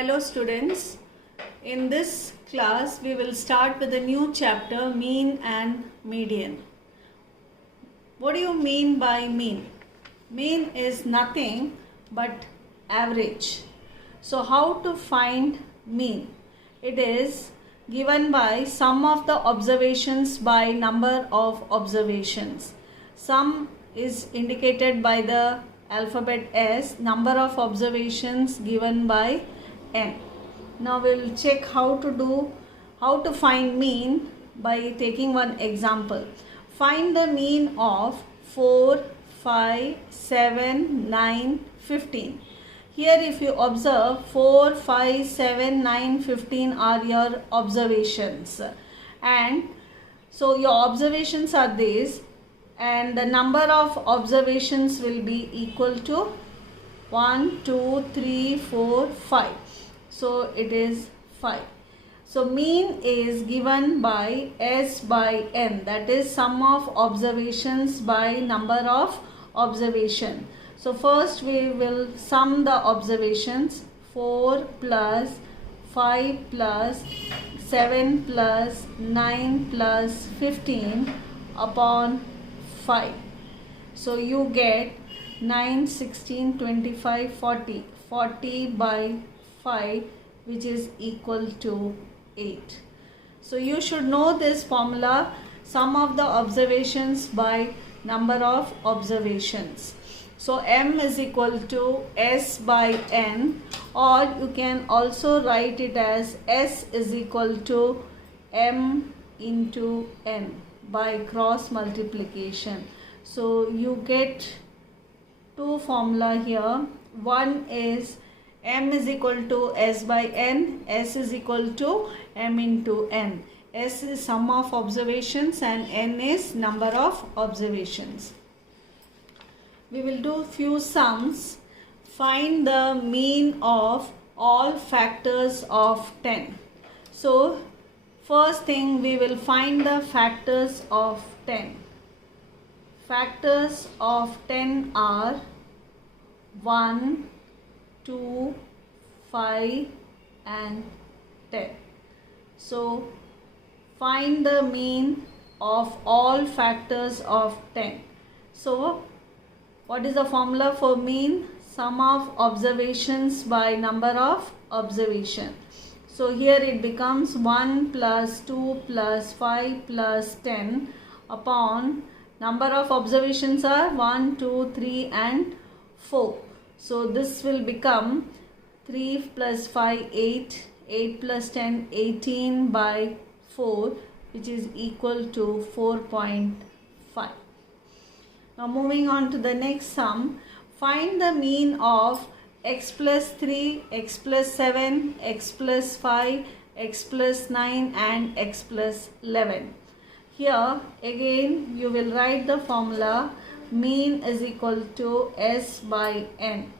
Hello students, in this class we will start with a new chapter, mean and median. What do you mean by mean? Mean is nothing but average. So how to find mean? It is given by sum of the observations by number of observations. Sum is indicated by the alphabet S, number of observations given by n. Now we will check how to find mean by taking one example. Find the mean of 4, 5, 7, 9, 15. Here if you observe 4, 5, 7, 9, 15 are your observations, and so your observations are these, and the number of observations will be equal to 1, 2, 3, 4, 5. So it is 5. So mean is given by S by N, that is sum of observations by number of observation. So first we will sum the observations. 4 plus 5 plus 7 plus 9 plus 15 upon 5. So you get 9, 16, 25, 40. 40 by 5, which is equal to 8. So you should know this formula, sum of the observations by number of observations. So M is equal to S by N, or you can also write it as S is equal to M into N by cross multiplication. So you get two formula here. One is M is equal to S by N, S is equal to M into N. S is sum of observations and N is number of observations. We will do few sums. Find the mean of all factors of 10. So first thing, we will find the factors of 10. Factors of 10 are 1, 2, 5 and 10. So find the mean of all factors of 10. So what is the formula for mean? Sum of observations by number of observation. So here it becomes 1 plus 2 plus 5 plus 10 upon number of observations are 1, 2, 3 and 4. So this will become 3 plus 5, 8, 8 plus 10, 18 by 4, which is equal to 4.5. Now moving on to the next sum, find the mean of x plus 3, x plus 7, x plus 5, x plus 9 and x plus 11. Here again you will write the formula, mean is equal to S by N.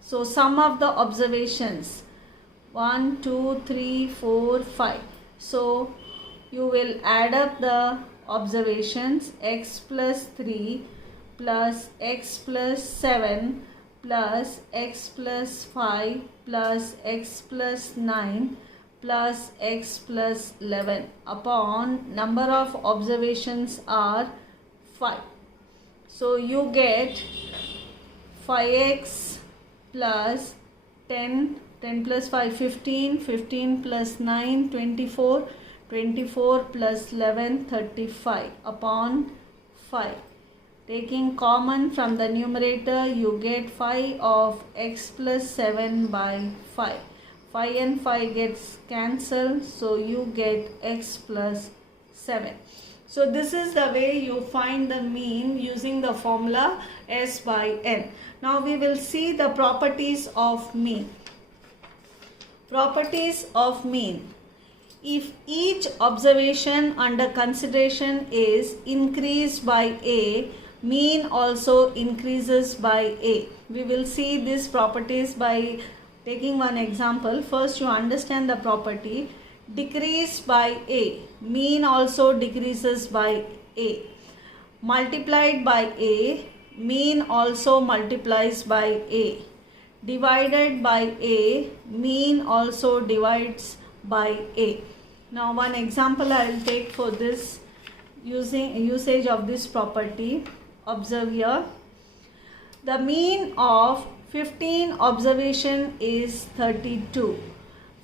So sum of the observations 1, 2, 3, 4, 5. So you will add up the observations, x plus 3 plus x plus 7 plus x plus 5 plus x plus 9 plus x plus 11 upon number of observations are 5. So you get 5x plus 10, 10 plus 5, 15, 15 plus 9, 24, 24 plus 11, 35 upon 5. Taking common from the numerator, you get 5 of x plus 7 by 5. 5 and 5 gets cancelled, so you get x plus 7. So this is the way you find the mean using the formula S by N. Now we will see the properties of mean. Properties of mean. If each observation under consideration is increased by A, mean also increases by A. We will see these properties by taking one example. First you understand the property. Decrease by A, mean also decreases by A. Multiplied by A, mean also multiplies by A. divided by A, mean also divides by A. Now one example I will take for this usage of this property. Observe here. The mean of 15 observation is 32.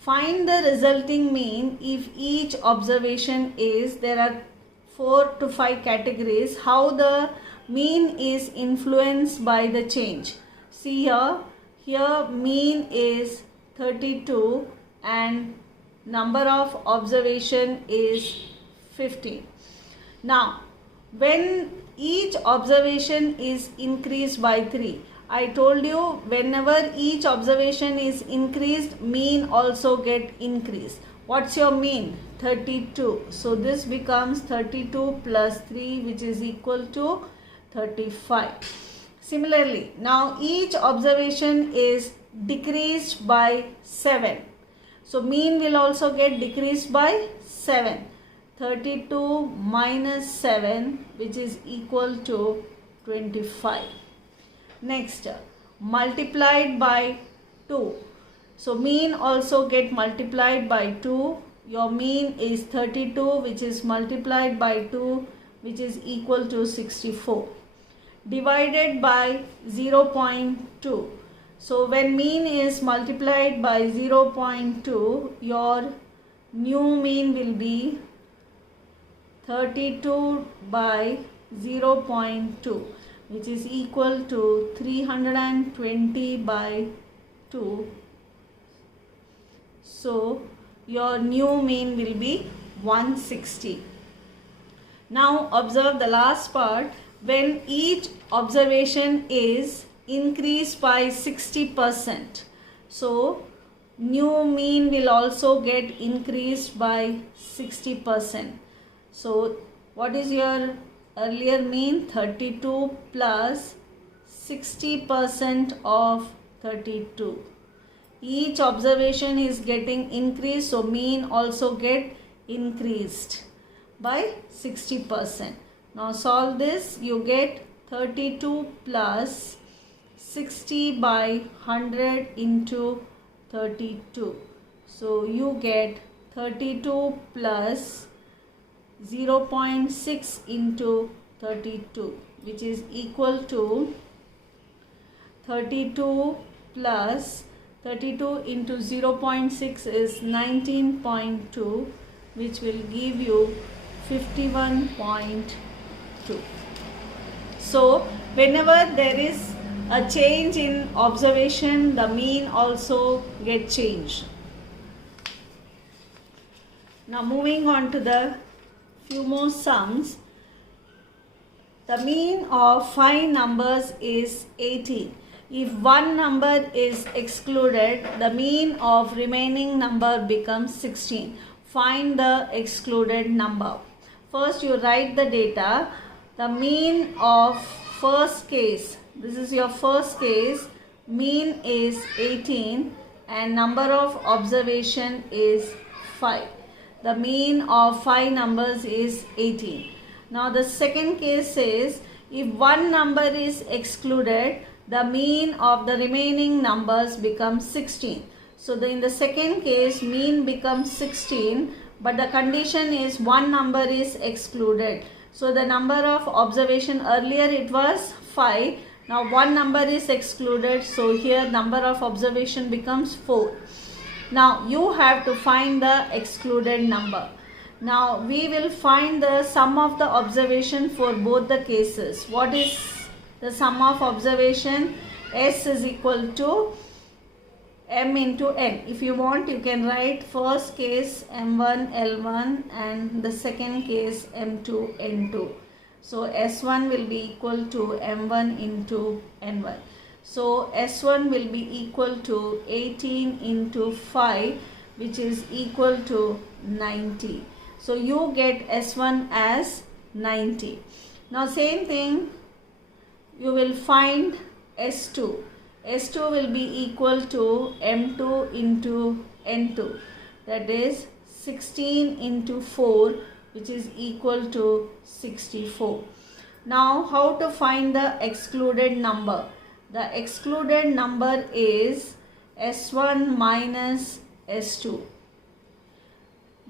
Find the resulting mean if each observation is, there are 4 to 5 categories, how the mean is influenced by the change. See here mean is 32 and number of observation is 15. Now when each observation is increased by 3, I told you whenever each observation is increased, mean also get increased. What's your mean? 32. So this becomes 32 plus 3, which is equal to 35. Similarly, now each observation is decreased by 7. So mean will also get decreased by 7. 32 minus 7, which is equal to 25. Next, multiplied by 2. So mean also get multiplied by 2. Your mean is 32, which is multiplied by 2, which is equal to 64. Divided by 0.2. So when mean is multiplied by 0.2, your new mean will be 32 by 0.2, which is equal to 320 by 2. So your new mean will be 160. Now observe the last part. When each observation is increased by 60%, so new mean will also get increased by 60%. So what is your earlier mean? 32 plus 60% of 32. Each observation is getting increased, so mean also get increased by 60%. Now solve this. You get 32 plus 60 by 100 into 32. So you get 32 plus 0.6 into 32, which is equal to 32 plus 32 into 0.6 is 19.2, which will give you 51.2. So whenever there is a change in observation, the mean also get changed. Now moving on to the few more sums. The mean of 5 numbers is 18. If one number is excluded, the mean of remaining number becomes 16. Find the excluded number. First you write the data. The mean of first case, this is your first case, mean is 18 and number of observation is 5. The mean of 5 numbers is 18. Now the second case says if one number is excluded, the mean of the remaining numbers becomes 16. So in the second case, mean becomes 16, but the condition is one number is excluded. So the number of observation, earlier it was 5. Now one number is excluded. So here number of observation becomes 4. Now you have to find the excluded number. Now we will find the sum of the observation for both the cases. What is the sum of observation? S is equal to M into N. If you want, you can write first case M1 L1 and the second case M2 N2. So S1 will be equal to M1 into N1. So S1 will be equal to 18 into 5, which is equal to 90. So you get S1 as 90. Now same thing, you will find S2. S2 will be equal to M2 into N2. That is 16 into 4, which is equal to 64. Now how to find the excluded number? The excluded number is S1 minus S2.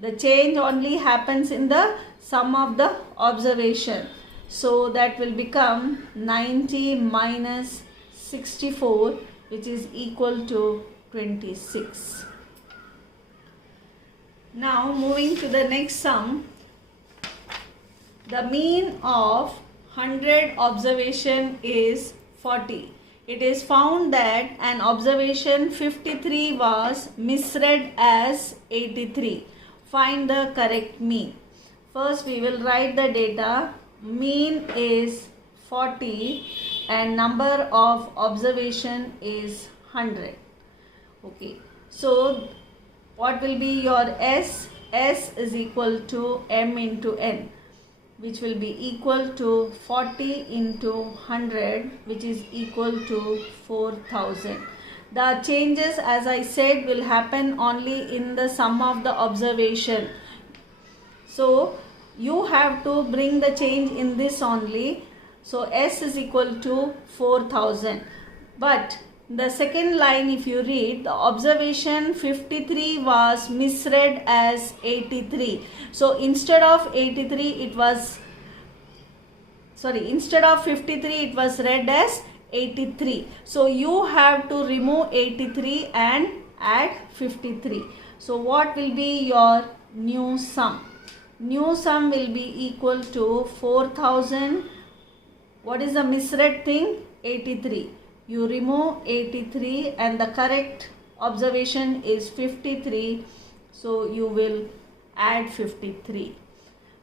The change only happens in the sum of the observation. So that will become 90 minus 64, which is equal to 26. Now moving to the next sum. The mean of 100 observation is 40. It is found that an observation 53 was misread as 83. Find the correct mean. First we will write the data. Mean is 40 and number of observation is 100. Okay. So what will be your S? S is equal to M into N, which will be equal to 40 into 100, which is equal to 4000. The changes, as I said, will happen only in the sum of the observation. So you have to bring the change in this only. So S is equal to 4000. But the second line, if you read, the observation 53 was misread as 83. So instead of 53 instead of 53 it was read as 83. So you have to remove 83 and add 53. So what will be your new sum? New sum will be equal to 4000. What is the misread thing? 83. You remove 83 and the correct observation is 53. So you will add 53.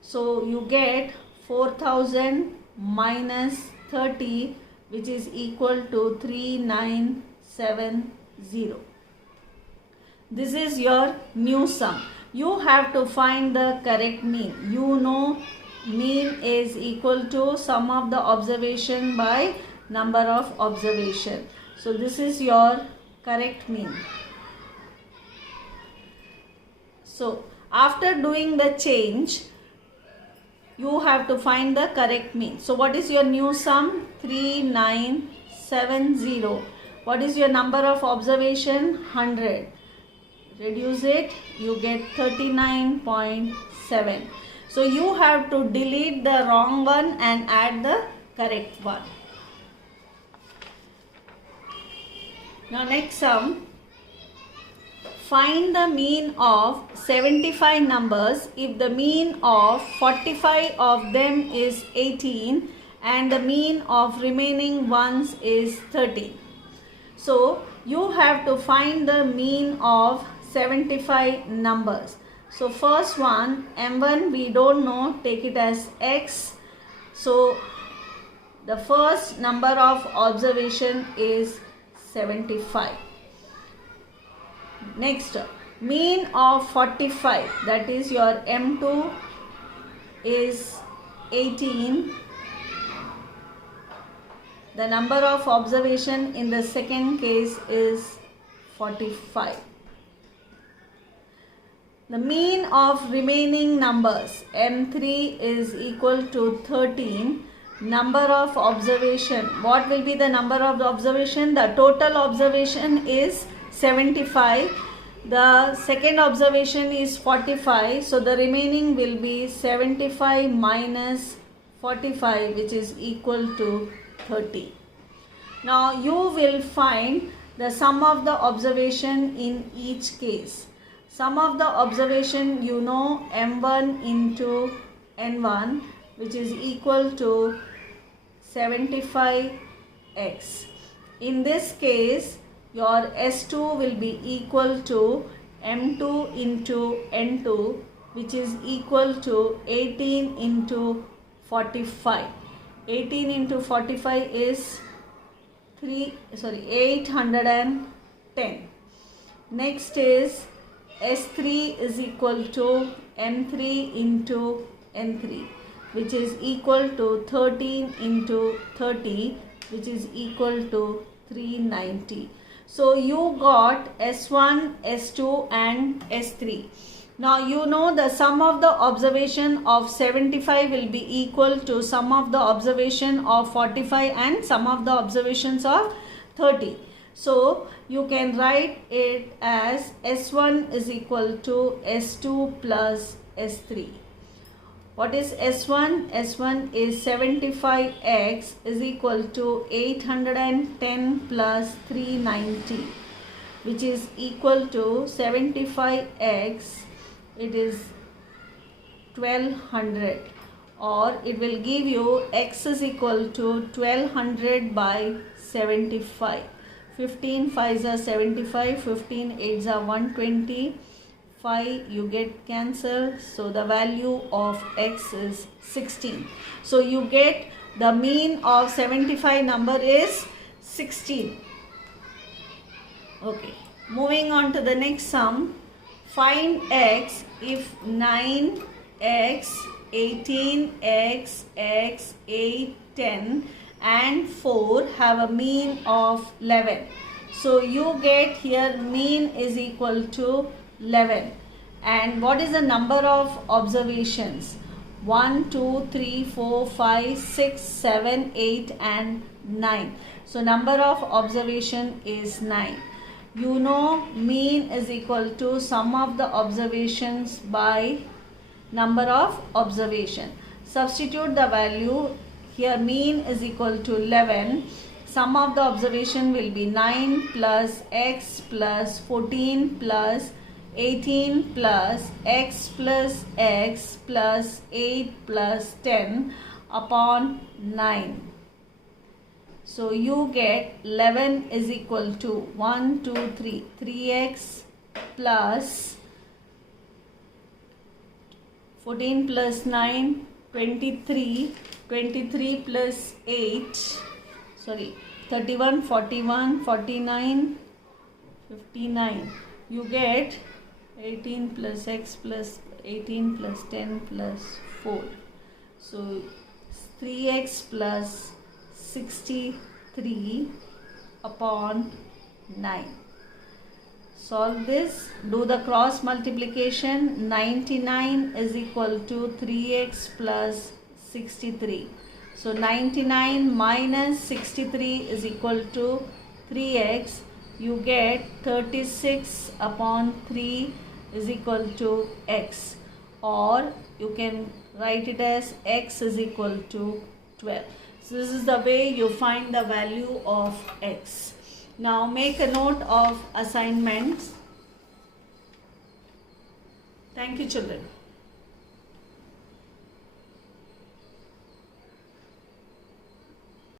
So you get 4000 minus 30, which is equal to 3970. This is your new sum. You have to find the correct mean. You know mean is equal to sum of the observation by number of observation. So this is your correct mean. So after doing the change, you have to find the correct mean. So what is your new sum? 3970. What is your number of observation? 100. Reduce it, you get 39.7. So you have to delete the wrong one and add the correct one. Now next sum. Find the mean of 75 numbers if the mean of 45 of them is 18 and the mean of remaining ones is 13. So you have to find the mean of 75 numbers. So first one, M1 we don't know, take it as X. So the first number of observation is 75. Next, mean of 45, that is your M2 is 18. The number of observation in the second case is 45. The mean of remaining numbers, M3 is equal to 13. Number of observation, what will be the number of observation? The total observation is 75. The second observation is 45. So the remaining will be 75 minus 45, which is equal to 30. Now you will find the sum of the observation in each case. Sum of the observation, you know, M1 into N1, which is equal to 75x. In this case, your S2 will be equal to M2 into N2, which is equal to 18 into 45. 18 into 45 is 810. Next is S3 is equal to M3 into N3, which is equal to 13 into 30, which is equal to 390. So you got S1, S2 and S3. Now you know the sum of the observation of 75 will be equal to sum of the observation of 45 and sum of the observations of 30. So you can write it as S1 is equal to S2 plus S3. What is S1? S1 is 75x is equal to 810 plus 390, which is equal to 75x, it is 1200, or it will give you x is equal to 1200 by 75. 15 5s are 75, 15 8s are 120, 5 you get cancelled, so the value of x is 16. So you get the mean of 75 number is 16. Okay, moving on to the next sum. Find x if 9x, 18x, x, 8, 10 and 4 have a mean of 11. So you get here mean is equal to 11. And what is the number of observations? 1, 2, 3, 4, 5, 6, 7, 8 and 9. So number of observation is 9. You know mean is equal to sum of the observations by number of observation. Substitute the value. Here mean is equal to 11. Sum of the observation will be 9 plus x plus 14 plus 18 plus x plus 8 plus 10 upon 9. So you get 11 is equal to 1, 2, 3, 3x plus 14 plus 9, 23, 23 plus 8, 31, 41, 49, 59. You get 18 plus x plus 18 plus 10 plus 4. So 3x plus 63 upon 9. Solve this. Do the cross multiplication. 99 is equal to 3x plus 63. So 99 minus 63 is equal to 3x. You get 36 upon 3 is equal to x, or you can write it as x is equal to 12. So this is the way you find the value of x. Now make a note of assignments. Thank you, children.